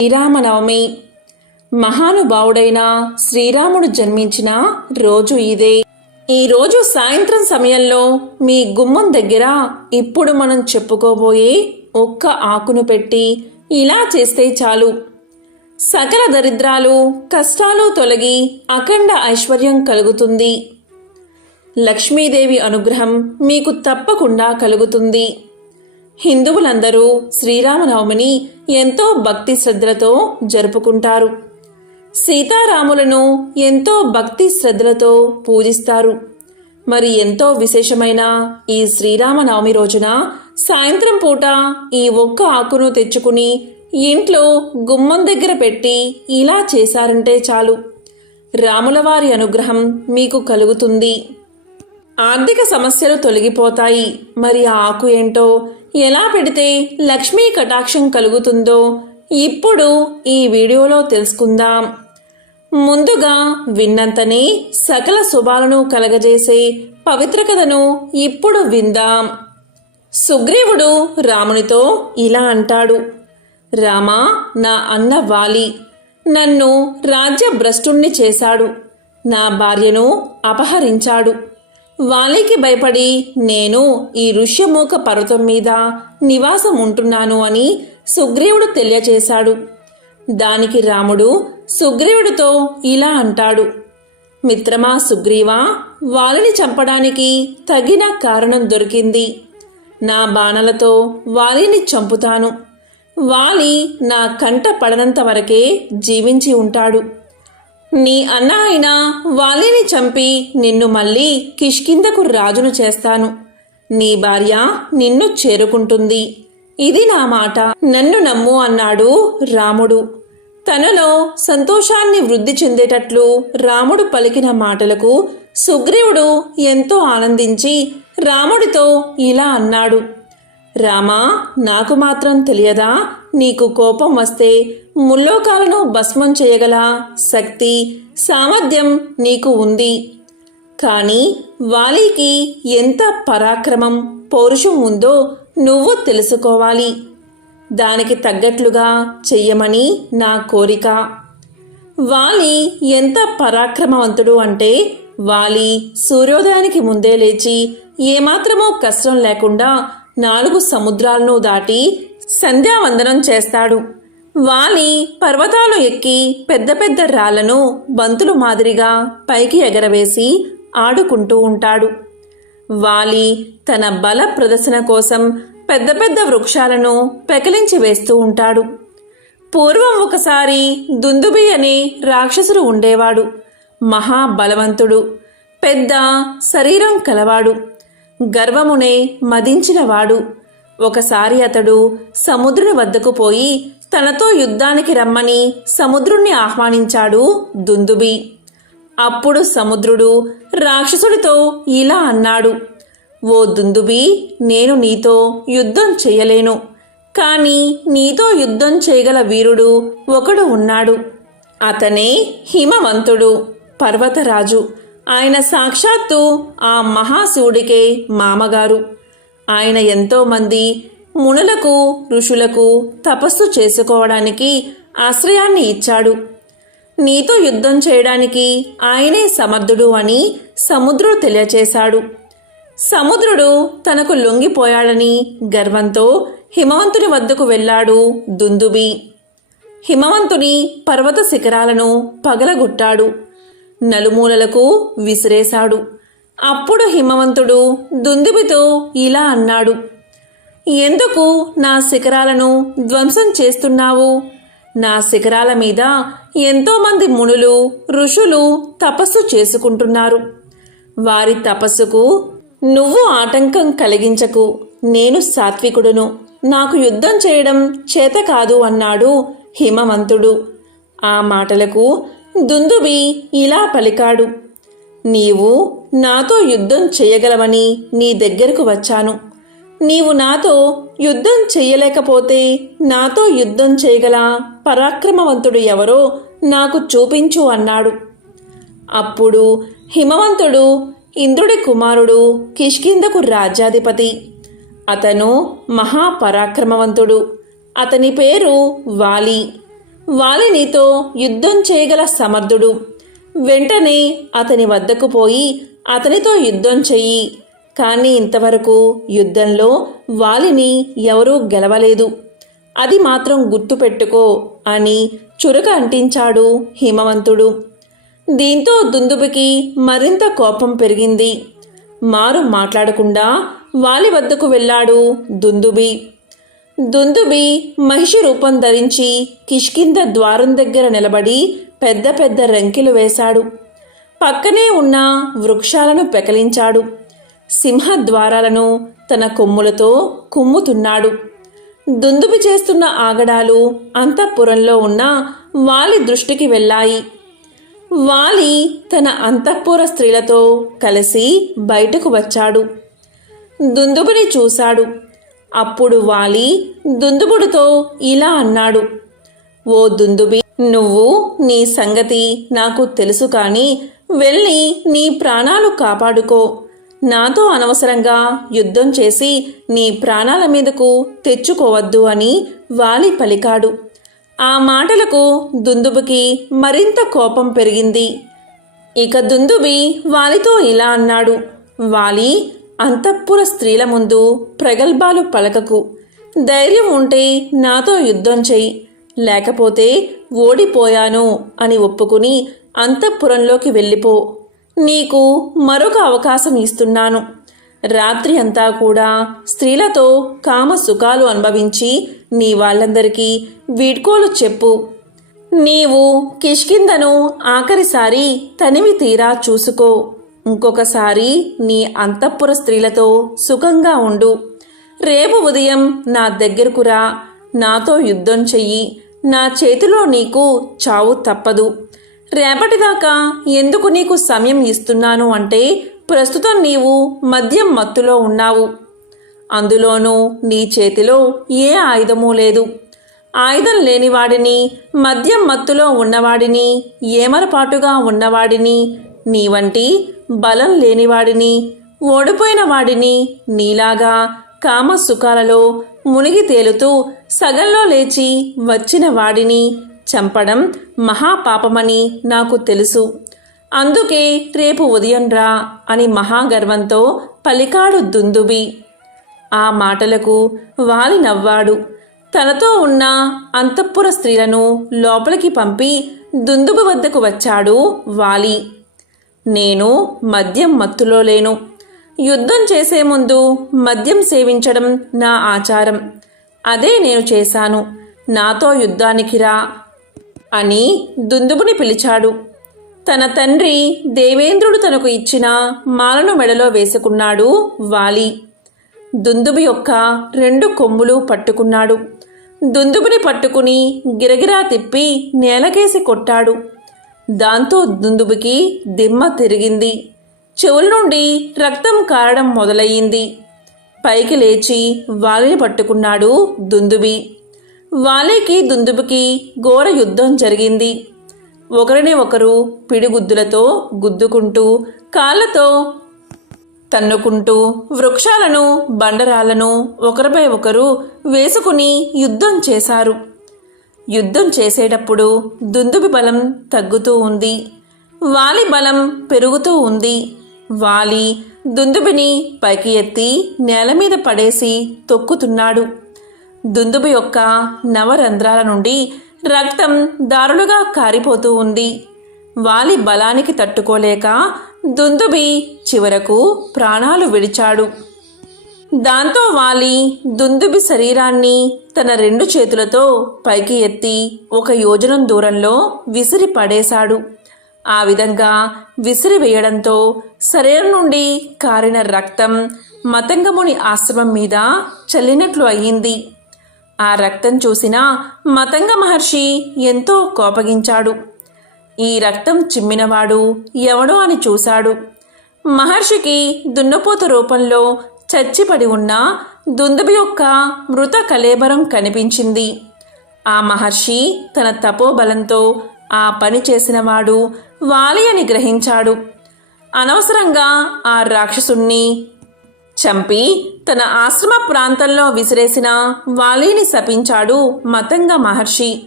శ్రీరామనవమి. మహానుభావుడైన శ్రీరాముడు జన్మించిన రోజు ఇదే. ఈ రోజు సాయంత్రం సమయంలో మీ గుమ్మం దగ్గర ఇప్పుడు మనం చెప్పుకోబోయే ఒక్క ఆకును పెట్టి ఇలా చేస్తే చాలు. సకల దరిద్రాలు కష్టాలు తొలగి అఖండ ఐశ్వర్యం కలుగుతుంది. లక్ష్మీదేవి అనుగ్రహం మీకు తప్పకుండా కలుగుతుంది. హిందువులందరూ శ్రీరామనవమిని ఎంతో భక్తి శ్రద్ధలతో జరుపుకుంటారు. సీతారాములను ఎంతో భక్తి శ్రద్ధలతో పూజిస్తారు. మరి ఎంతో విశేషమైన ఈ శ్రీరామనవమి రోజున సాయంత్రం పూట ఈ ఒక్క ఆకును తెచ్చుకుని ఇంట్లో గుమ్మం దగ్గర పెట్టి ఇలా చేశారంటే చాలు. రాములవారి అనుగ్రహం మీకు కలుగుతుంది. ఆర్థిక సమస్యలు తొలగిపోతాయి. మరి ఆ ఆకు ఏంటో ఎలా పెడితే లక్ష్మీ కటాక్షం కలుగుతుందో ఇప్పుడు ఈ వీడియోలో తెలుసుకుందాం. ముందుగా విన్నంతనే సకల శుభాలను కలగజేసే పవిత్ర కథను ఇప్పుడు విందాం. సుగ్రీవుడు రామునితో ఇలా అంటాడు రామా నా అన్న వాలి నన్ను రాజ్యభ్రష్టుణ్ణి చేశాడు. నా భార్యను అపహరించాడు. వాలికి భయపడి నేను ఈ ఋష్యమూక పర్వతం మీద నివాసం ఉంటున్నాను అని సుగ్రీవుడు తెలియచేశాడు. దానికి రాముడు సుగ్రీవుడితో ఇలా అంటాడు. మిత్రమా సుగ్రీవా వాలిని చంపడానికి తగిన కారణం దొరికింది. నా బాణలతో వాలిని చంపుతాను. వాలి నా కంట పడనంత వరకే జీవించి ఉంటాడు. నీ అన్న అయిన వాలిని చంపి నిన్ను మళ్ళీ కిష్కిందకు రాజును చేస్తాను. నీ భార్య నిన్ను చేరుకుంటుంది. ఇది నా మాట. నన్ను నమ్ము అన్నాడు రాముడు. తనలో సంతోషాన్ని వృద్ధి చెందేటట్లు రాముడు పలికిన మాటలకు సుగ్రీవుడు ఎంతో ఆనందించి రాముడితో ఇలా అన్నాడు. రామా నాకు మాత్రం తెలియదా? నీకు కోపం వస్తే ముల్లోకాలను భస్మం చేయగల శక్తి సామర్థ్యం నీకు ఉంది. కానీ వాలికి ఎంత పరాక్రమం పౌరుషం ఉందో నువ్వు తెలుసుకోవాలి. దానికి తగ్గట్లుగా చెయ్యమని నా కోరిక. వాలి ఎంత పరాక్రమవంతుడు అంటే వాలి సూర్యోదయానికి ముందే లేచి ఏమాత్రమో కష్టం లేకుండా నాలుగు సముద్రాలను దాటి సంధ్యావందనం చేస్తాడు. వాలి పర్వతాలు ఎక్కి పెద్ద పెద్ద రాళ్ళను బంతులు మాదిరిగా పైకి ఎగరవేసి ఆడుకుంటూ ఉంటాడు. వాలి తన బల ప్రదర్శన కోసం పెద్ద పెద్ద వృక్షాలను పెకలించి వేస్తూ ఉంటాడు. పూర్వం ఒకసారి దుందుబి అనే రాక్షసుడు ఉండేవాడు. మహాబలవంతుడు పెద్ద శరీరం కలవాడు గర్వమునే మదించినవాడు. ఒకసారి అతడు సముద్రుని వద్దకు పోయి తనతో యుద్ధానికి రమ్మని సముద్రుణ్ణి ఆహ్వానించాడు దుందుబి. అప్పుడు సముద్రుడు రాక్షసుడితో ఇలా అన్నాడు ఓ దుందుబి నేను నీతో యుద్ధం చేయలేను. కాని నీతో యుద్ధం చేయగల వీరుడు ఒకడు ఉన్నాడు. అతనే హిమవంతుడు పర్వతరాజు. ఆయన సాక్షాత్తు ఆ మహాశివుడికే మామగారు. ఆయన ఎంతోమంది మునులకు ఋషులకు తపస్సు చేసుకోవడానికి ఆశ్రయాన్ని ఇచ్చాడు. నీతో యుద్ధం చేయడానికి ఆయనే సమర్థుడు అని సముద్రుడు తెలియచేశాడు. సముద్రుడు తనకు లొంగిపోయాడని గర్వంతో హిమవంతుని వద్దకు వెళ్ళాడు దుందుబి. హిమవంతుని పర్వత శిఖరాలను పగలగొట్టాడు. నలుమూలలకు విసిరేశాడు. అప్పుడు హిమవంతుడు దుందుబితో ఇలా అన్నాడు. ఎందుకు నా శిఖరాలను ధ్వంసం చేస్తున్నావు? నా శిఖరాల మీద ఎంతోమంది మునులు ఋషులు తపస్సు చేసుకుంటున్నారు. వారి తపస్సుకు నువ్వు ఆటంకం కలిగించకు. నేను సాత్వికుడును. నాకు యుద్ధం చేయడం చేత కాదు అన్నాడు హిమవంతుడు. ఆ మాటలకు దుందుబి ఇలా పలికాడు. నీవు నాతో యుద్ధం చేయగలవని నీ దగ్గరకు వచ్చాను. నీవు నాతో యుద్ధం చెయ్యలేకపోతే నాతో యుద్ధం చేయగల పరాక్రమవంతుడు ఎవరో నాకు చూపించు అన్నాడు. అప్పుడు హిమవంతుడు ఇంద్రుడి కుమారుడు కిష్కిందకు రాజ్యాధిపతి. అతను మహాపరాక్రమవంతుడు. అతని పేరు వాలి. వాలి నీతో యుద్ధం చేయగల సమర్థుడు. వెంటనే అతని వద్దకు పోయి అతనితో యుద్ధం చెయ్యి. కానీ ఇంతవరకు యుద్ధంలో వాలిని ఎవరూ గెలవలేదు. అది మాత్రం గుర్తుపెట్టుకో అని చురక అంటించాడు హిమవంతుడు. దీంతో దుందుబికి మరింత కోపం పెరిగింది. మారు మాట్లాడకుండా వాలి వద్దకు వెళ్ళాడు దుందుబి. దుందుబి మహిషి రూపం ధరించి కిష్కింద ద్వారం దగ్గర నిలబడి పెద్ద పెద్ద రంకెలు వేశాడు. పక్కనే ఉన్న వృక్షాలను పెకలించాడు. సింహద్వారాలను తన కొమ్ములతో కుమ్ముతున్నాడు. దుందుబి చేస్తున్న ఆగడాలు అంతఃపురంలో ఉన్న వాలి దృష్టికి వెళ్ళాయి. వాలి తన అంతఃపుర స్త్రీలతో కలిసి బయటకు వచ్చాడు. దుందుబుని చూశాడు. అప్పుడు వాలి దుందుబుడితో ఇలా అన్నాడు. ఓ దుందుబి నువ్వు నీ సంగతి నాకు తెలుసు కానీ వెళ్ళి నీ ప్రాణాలు కాపాడుకో. నాతో అనవసరంగా యుద్ధం చేసి నీ ప్రాణాల మీదకు తెచ్చుకోవద్దు అని వాలి పలికాడు. ఆ మాటలకు దుందుబుకి మరింత కోపం పెరిగింది. ఇక దుందుబి వాలితో ఇలా అన్నాడు. వాలి అంతఃపుర స్త్రీల ముందు ప్రగల్భాలు పలకకు. ధైర్యం ఉంటే నాతో యుద్ధం చెయ్యి లేకపోతే ఓడిపోయాను అని ఒప్పుకుని అంతఃపురంలోకి వెళ్ళిపో. నీకు మరొక అవకాశం ఇస్తున్నాను. రాత్రి అంతా కూడా స్త్రీలతో కామ సుఖాలు అనుభవించి నీ వాళ్ళందరికీ వీడ్కోలు చెప్పు. నీవు కిష్కిందను ఆఖరిసారి తనివి తీరా చూసుకో. ఇంకొకసారి నీ అంతఃపుర స్త్రీలతో సుఖంగా ఉండు. రేపు ఉదయం నా దగ్గరకు రా. నాతో యుద్ధం చెయ్యి. నా చేతిలో నీకు చావు తప్పదు. రేపటిదాకా ఎందుకు నీకు సమయం ఇస్తున్నాను అంటే ప్రస్తుతం నీవు మద్యం మత్తులో ఉన్నావు. అందులోనూ నీ చేతిలో ఏ ఆయుధమూ లేదు. ఆయుధం లేనివాడిని మద్యం మత్తులో ఉన్నవాడిని ఏమరపాటుగా ఉన్నవాడిని నీ వంటి బలం లేనివాడిని ఓడిపోయిన వాడిని నీలాగా కామ సుఖాలలో మునిగి తేలుతూ సగంలో లేచి వచ్చిన వాడిని చంపడం మహాపాపమని నాకు తెలుసు. అందుకే రేపు ఉదయం రా అని మహాగర్వంతో పలికాడు దుందుబి. ఆ మాటలకు వాలి నవ్వాడు. తనతో ఉన్న అంతఃపుర స్త్రీలను లోపలికి పంపి దుందుబు వద్దకు వచ్చాడు వాలి. నేను మద్యం మత్తులో లేను. యుద్ధం చేసే ముందు మద్యం సేవించడం నా ఆచారం. అదే నేను చేశాను. నాతో యుద్ధానికి రా అని దుందుబుని పిలిచాడు. తన తండ్రి దేవేంద్రుడు తనకు ఇచ్చిన మాలను మెడలో వేసుకున్నాడు వాలి. దుందుబి యొక్క రెండు కొమ్ములు పట్టుకున్నాడు. దుందుబుని పట్టుకుని గిరగిరా తిప్పి నేలకేసి కొట్టాడు. దాంతో దుందుబుకి దిమ్మ తిరిగింది. చెవుల నుండి రక్తం కారడం మొదలయ్యింది. పైకి లేచి వాలిని పట్టుకున్నాడు దుందుబి. వాలేకి దుందుబుకి ఘోర యుద్ధం జరిగింది. ఒకరిని ఒకరు పిడిగుద్దులతో గుద్దుకుంటూ కాళ్ళతో తన్నుకుంటూ వృక్షాలను బండరాలను ఒకరిపై ఒకరు వేసుకుని యుద్ధం చేశారు. యుద్ధం చేసేటప్పుడు దుందుబి బలం తగ్గుతూ ఉంది. వాలి బలం పెరుగుతూ ఉంది. వాలి దుందుబిని పైకి ఎత్తి నేల మీద పడేసి తొక్కుతున్నాడు. దుందుబి యొక్క నవరంధ్రాల నుండి రక్తం దారులుగా కారిపోతూ ఉంది. వాలి బలానికి తట్టుకోలేక దుందుబి చివరకు ప్రాణాలు విడిచాడు. దాంతో వాలి దుందుబి శరీరాన్ని తన రెండు చేతులతో పైకి ఎత్తి ఒక యోజనం దూరంలో విసిరి పడేశాడు. ఆ విధంగా విసిరి వేయడంతో శరీరం నుండి కారిన రక్తం మతంగముని ఆశ్రమం మీద చల్లినట్లు అయ్యింది. ఆ రక్తం చూసిన మతంగ మహర్షి ఎంతో కోపగించాడు. ఈ రక్తం చిమ్మినవాడు ఎవడో అని చూశాడు. మహర్షికి దున్నపోత రూపంలో చచ్చిపడి ఉన్న దుందుబి యొక్క మృత కలేబరం కనిపించింది. ఆ మహర్షి తన తపోబలంతో ఆ పని చేసినవాడు వాలి అని గ్రహించాడు. అనవసరంగా ఆ రాక్షసుణ్ణి చంపి తన ఆశ్రమ ప్రాంతంలో విసిరేసిన వాలీని శపించాడు మతంగ మహర్షి.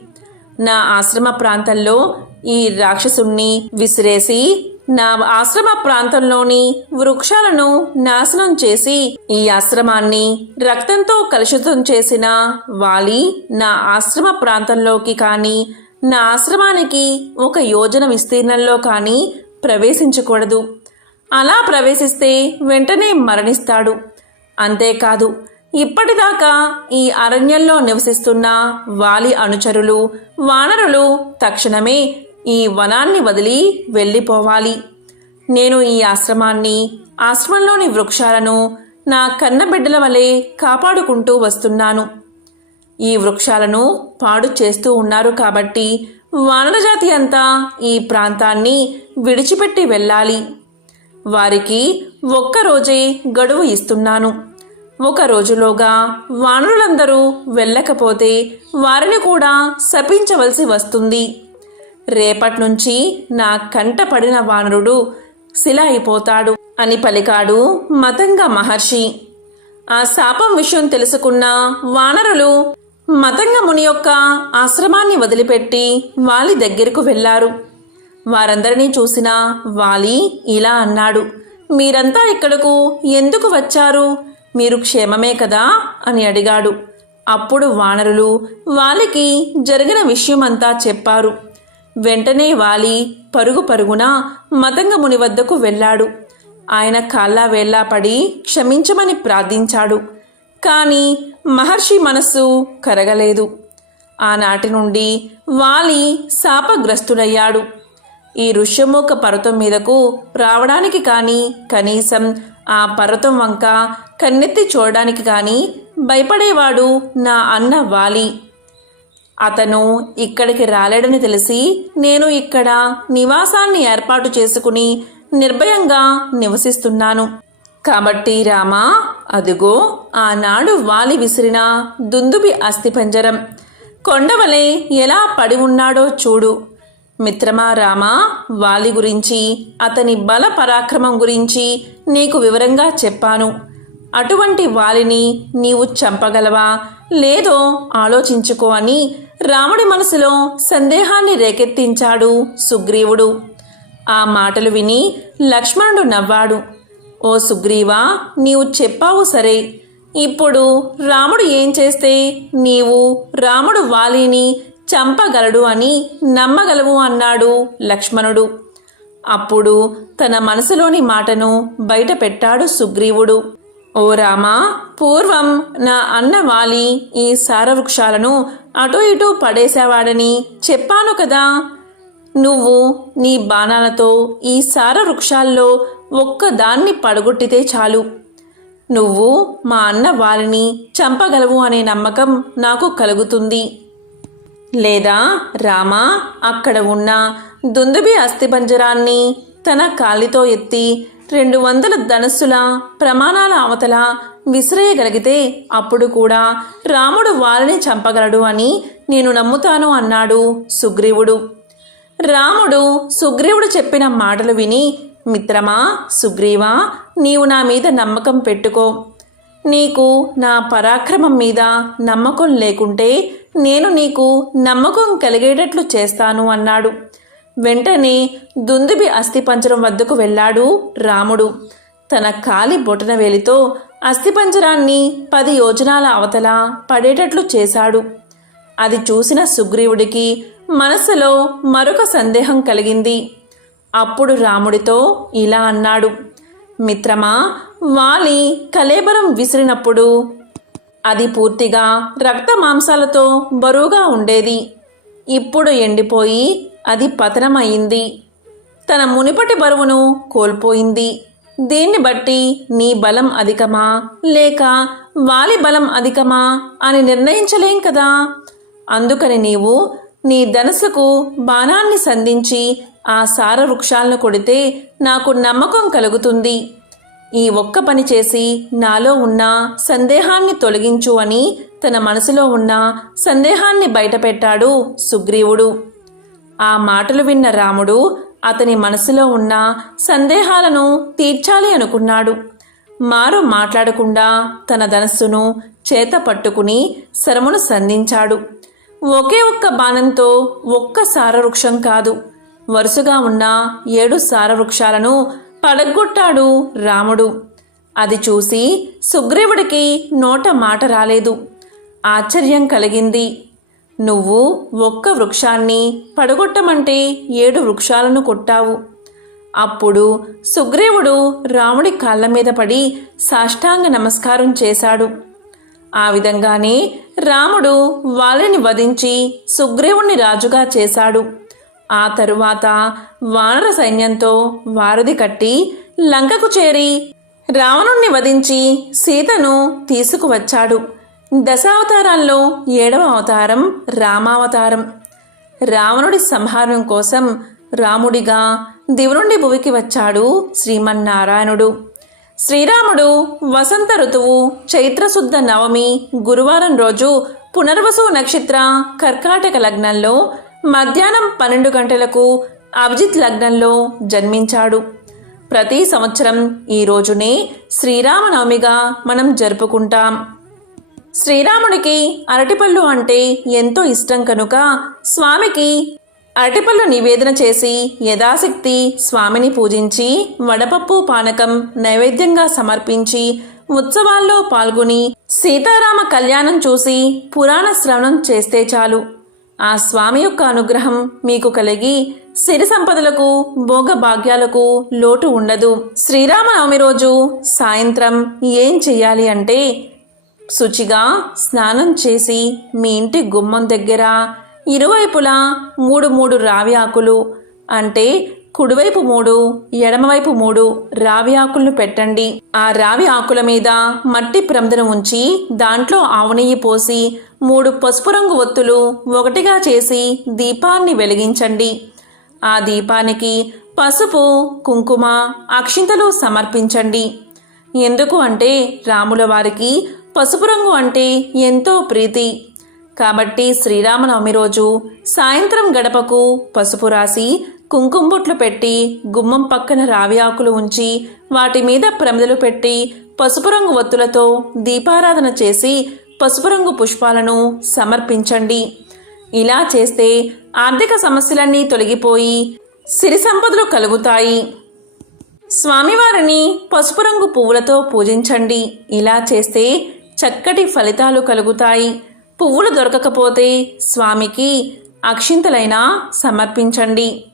నా ఆశ్రమ ప్రాంతంలో ఈ రాక్షసుణ్ణి విసిరేసి నా ఆశ్రమ ప్రాంతంలోని వృక్షాలను నాశనం చేసి ఈ ఆశ్రమాన్ని రక్తంతో కలుషితం చేసిన వాలి నా ఆశ్రమ ప్రాంతంలోకి కానీ నా ఆశ్రమానికి ఒక యోజన విస్తీర్ణంలో కానీ ప్రవేశించకూడదు. అలా ప్రవేశిస్తే వెంటనే మరణిస్తాడు. అంతేకాదు ఇప్పటిదాకా ఈ అరణ్యంలో నివసిస్తున్న వాలి అనుచరులు వానరులు తక్షణమే ఈ వనాన్ని వదిలి వెళ్ళిపోవాలి. నేను ఈ ఆశ్రమాన్ని ఆశ్రమంలోని వృక్షాలను నా కన్నబిడ్డల వలె కాపాడుకుంటూ వస్తున్నాను. ఈ వృక్షాలను పాడు చేస్తూ ఉన్నారు కాబట్టి వానరజాతి అంతా ఈ ప్రాంతాన్ని విడిచిపెట్టి వెళ్ళాలి. వారికి ఒక్కరోజే గడువు ఇస్తున్నాను. ఒక రోజులోగా వానరులందరూ వెళ్ళకపోతే వారిని కూడా శపించవలసి వస్తుంది. రేపటి నుంచి నా కంట పడిన వానరుడు శిల అయిపోతాడు అని పలికాడు మతంగ మహర్షి. ఆ శాపం విషయం తెలుసుకున్న వానరులు మతంగ ముని యొక్క ఆశ్రమాన్ని వదిలిపెట్టి వాలి దగ్గరకు వెళ్ళారు. వారందరినీ చూసిన వాలి ఇలా అన్నాడు మీరంతా ఇక్కడకు ఎందుకు వచ్చారు? మీరు క్షేమమే కదా? అని అడిగాడు. అప్పుడు వానరులు వాలికి జరిగిన విషయమంతా చెప్పారు. వెంటనే వాలి పరుగు పరుగున మతంగముని వద్దకు వెళ్ళాడు. ఆయన కాళ్ళా వేళ్ళా పడి క్షమించమని ప్రార్థించాడు. కానీ మహర్షి మనస్సు కరగలేదు. ఆనాటి నుండి వాలి శాపగ్రస్తుడయ్యాడు. ఈ ఋష్యముఖ పర్వతం మీదకు రావడానికి కానీ కనీసం ఆ పర్వతం వంక కన్నెత్తి చూడడానికి కానీ భయపడేవాడు నా అన్న వాలి. అతను ఇక్కడికి రాలేడని తెలిసి నేను ఇక్కడ నివాసాన్ని ఏర్పాటు చేసుకుని నిర్భయంగా నివసిస్తున్నాను. కాబట్టి రామా అదిగో ఆనాడు వాలి విసిరిన దుందుబి అస్థిపంజరం. కొండవలే ఎలా పడి ఉన్నాడో చూడు. మిత్రమా రామా వాలి గురించి అతని బల పరాక్రమం గురించి నీకు వివరంగా చెప్పాను. అటువంటి వాలిని నీవు చంపగలవా? లేదో ఆలోచించుకో అని రాముడి మనసులో సందేహాన్ని రేకెత్తించాడు సుగ్రీవుడు. ఆ మాటలు విని లక్ష్మణుడు నవ్వాడు. ఓ సుగ్రీవా నీవు చెప్పావు సరే. ఇప్పుడు రాముడు ఏం చేస్తే నీవు రాముడు వాలిని చంపగలడు అని నమ్మగలవు అన్నాడు లక్ష్మణుడు. అప్పుడు తన మనసులోని మాటను బయట పెట్టాడు సుగ్రీవుడు. ఓ రామా పూర్వం నా అన్న వాలి ఈ సారవృక్షాలను అటు ఇటు పడేసేవాడని చెప్పాను కదా. నువ్వు నీ బాణాలతో ఈ సారవృక్షాల్లో ఒక్కదాన్ని పడగొట్టితే చాలు. నువ్వు మా అన్న వారిని చంపగలవు అనే నమ్మకం నాకు కలుగుతుంది. లేదా రామా అక్కడ ఉన్న దుందుబి అస్థిపంజరాన్ని తన కాలితో ఎత్తి రెండు వందల ధనస్సుల ప్రమాణాల అవతల విసిరేయగలిగితే అప్పుడు కూడా రాముడు వారిని చంపగలడు అని నేను నమ్ముతాను అన్నాడు సుగ్రీవుడు. రాముడు సుగ్రీవుడు చెప్పిన మాటలు విని మిత్రమా సుగ్రీవా నీవు నా మీద నమ్మకం పెట్టుకో. నీకు నా పరాక్రమం మీద నమ్మకం లేకుంటే నేను నీకు నమ్మకం కలిగేటట్లు చేస్తాను అన్నాడు. వెంటనే దుందుబి అస్థిపంజరం వద్దకు వెళ్ళాడు రాముడు. తన కాలి బొటన వేలితో అస్థిపంజరాన్ని పది యోజనాల అవతల పడేటట్లు చేశాడు. అది చూసిన సుగ్రీవుడికి మనసులో మరొక సందేహం కలిగింది. అప్పుడు రాముడితో ఇలా అన్నాడు. మిత్రమా వాలి కలేబరం విసిరినప్పుడు. అది పూర్తిగా రక్త మాంసాలతో బరువుగా ఉండేది. ఇప్పుడు ఎండిపోయి అది పతనమైంది తన మునిపటి బరువును కోల్పోయింది. దీన్ని బట్టి నీ బలం అధికమా లేక వాలి బలం అధికమా అని నిర్ణయించలేం కదా? అందుకని నీవు నీ ధనస్సుకు బాణాన్ని సంధించి ఆ సార వృక్షాలను కొడితే నాకు నమ్మకం కలుగుతుంది. ఈ ఒక్క పని చేసి నాలో ఉన్న సందేహాన్ని తొలగించు అని తన మనసులో ఉన్న సందేహాన్ని బయటపెట్టాడు సుగ్రీవుడు. ఆ మాటలు విన్న రాముడు అతని మనసులో ఉన్న సందేహాలను తీర్చాలి అనుకున్నాడు. మారు మాట్లాడకుండా తన ధనస్సును చేత పట్టుకుని శరమును సంధించాడు. ఒకే ఒక్క బాణంతో ఒక్క సారవృక్షం కాదు. వరుసగా ఉన్న ఏడు సారవృక్షాలను పడగొట్టాడు రాముడు. అది చూసి సుగ్రీవుడికి నోట మాట రాలేదు. ఆశ్చర్యం కలిగింది. నువ్వు ఒక్క వృక్షాన్ని పడగొట్టమంటే ఏడు వృక్షాలను కొట్టావు. అప్పుడు సుగ్రీవుడు రాముడి కాళ్ళ మీద పడి సాష్టాంగ నమస్కారం చేశాడు. ఆ విధంగానే రాముడు వాళ్ళని వధించి సుగ్రీవుణ్ణి రాజుగా చేశాడు. ఆ తరువాత వానర సైన్యంతో వారధి కట్టి లంకకు చేరి రావణుణ్ణి వధించి సీతను తీసుకువచ్చాడు. దశావతారాల్లో ఏడవ అవతారం రామావతారం. రావణుడి సంహారం కోసం రాముడిగా దివునుండి భువికి వచ్చాడు శ్రీమన్నారాయణుడు. శ్రీరాముడు వసంత ఋతువు చైత్రశుద్ధ నవమి గురువారం రోజు పునర్వసు నక్షత్ర కర్కాటక లగ్నంలో మధ్యాహ్నం పన్నెండు గంటలకు అభిజిత్ లగ్నంలో జన్మించాడు. ప్రతి సంవత్సరం ఈ రోజునే శ్రీరామనవమిగా మనం జరుపుకుంటాం. శ్రీరాముడికి అరటిపళ్ళు అంటే ఎంతో ఇష్టం కనుక స్వామికి అరటిపళ్ళు నివేదన చేసి యథాశక్తి స్వామిని పూజించి వడపప్పు పానకం నైవేద్యంగా సమర్పించి ఉత్సవాల్లో పాల్గొని సీతారామ కళ్యాణం చూసి పురాణ శ్రవణం చేస్తే చాలు. ఆ స్వామి యొక్క అనుగ్రహం మీకు కలిగి సిరి సంపదలకు భోగ భాగ్యాలకు లోటు ఉండదు. శ్రీరామనవమి రోజు సాయంత్రం ఏం చెయ్యాలి అంటే శుచిగా స్నానం చేసి మీ ఇంటి గుమ్మం దగ్గర ఇరువైపులా మూడు మూడు రావి ఆకులు. అంటే కుడివైపు మూడు ఎడమవైపు మూడు రావి ఆకులను పెట్టండి. ఆ రావి ఆకుల మీద మట్టి ప్రమిదను ఉంచి దాంట్లో ఆవునెయ్యి పోసి మూడు పసుపు రంగు ఒత్తులు ఒకటిగా చేసి దీపాన్ని వెలిగించండి. ఆ దీపానికి పసుపు కుంకుమ అక్షింతలు సమర్పించండి. ఎందుకు అంటే రాముల వారికి పసుపు రంగు అంటే ఎంతో ప్రీతి. కాబట్టి శ్రీరామనవమి రోజు సాయంత్రం గడపకు పసుపు రాసి కుంకుమ బొట్లు పెట్టి గుమ్మం పక్కన రావి ఆకులు ఉంచి వాటి మీద ప్రమిదలు పెట్టి పసుపు రంగు ఒత్తులతో దీపారాధన చేసి పసుపు రంగు పుష్పాలను సమర్పించండి. ఇలా చేస్తే ఆర్థిక సమస్యలన్నీ తొలగిపోయి సిరి సంపదలు కలుగుతాయి. స్వామివారిని పసుపు రంగు పువ్వులతో పూజించండి. ఇలా చేస్తే చక్కటి ఫలితాలు కలుగుతాయి. పువ్వులు దొరకకపోతే స్వామికి అక్షింతలైనా సమర్పించండి.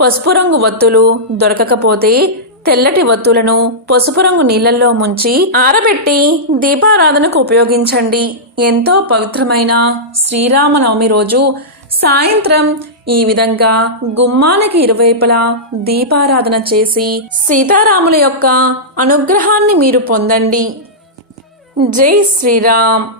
పసుపు రంగు వత్తులు దొరకకపోతే తెల్లటి వత్తులను పసుపు రంగు నీళ్ళల్లో ముంచి ఆరబెట్టి దీపారాధనకు ఉపయోగించండి. ఎంతో పవిత్రమైన శ్రీరామనవమి రోజు సాయంత్రం ఈ విధంగా గుమ్మానికి ఇరువైపులా దీపారాధన చేసి సీతారాముల యొక్క అనుగ్రహాన్ని మీరు పొందండి. జై శ్రీరామ్.